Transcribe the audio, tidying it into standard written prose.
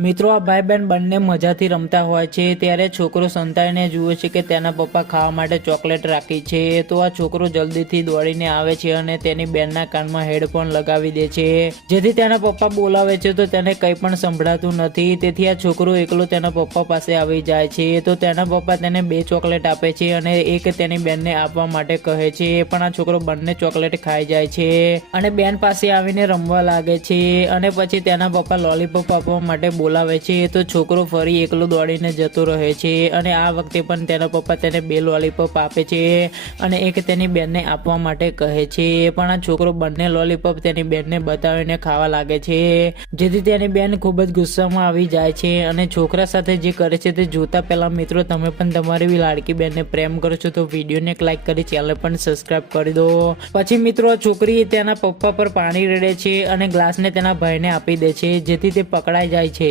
મિત્રો આ ભાઈ બહેન બંને મજાથી રમતા હોય છે ત્યારે છોકરો સંતાઈને જુએ છે કે તેના પપ્પા ખાવા માટે ચોકલેટ રાખી છે તો આ છોકરો જલ્દીથી દોડીને આવે છે અને તેની બેનના કાનમાં હેડફોન લગાવી દે છે જેથી તેના પપ્પા બોલાવે છે તો તેને કંઈ પણ સંભળાતું નથી તેથી આ છોકરો એકલો તેના પપ્પા પાસે આવી જાય છે તો તેના પપ્પા તેને 2 ચોકલેટ આપે છે અને એક તેની બેનને આપવા માટે કહે છે પણ આ છોકરો બંને ચોકલેટ ખાઈ જાય છે અને બેન પાસે આવીને રમવા લાગે છે અને પછી તેના પપ્પા લોલીપોપ આપવા માટે બોલાવે છે તો છોકરો ફરી એકલો દોડીને જતો રહે છે અને આ વખતે પણ તેના પપ્પા તેને 2 લોલીપોપ આપે છે અને એક તેની બેનને આપવા માટે કહે છે પણ આ છોકરો બંને લોલીપોપ તેની બેનને બતાવીને ખાવા લાગે છે જેથી તેની બેન ખૂબ જ ગુસ્સામાં આવી જાય છે અને છોકરા સાથે જે કરે છે તે જોતા પહેલા મિત્રો તમે પણ તમારી લાડકી બેનને પ્રેમ કરો છો તો વિડીયોને એક લાઈક કરી ચેનલ પણ સબસ્ક્રાઇબ કરી દો। પછી મિત્રો છોકરી તેના પપ્પા પર પાણી રેડે છે અને ગ્લાસને તેના ભાઈને આપી દે છે જેથી તે પકડાઈ જાય છે।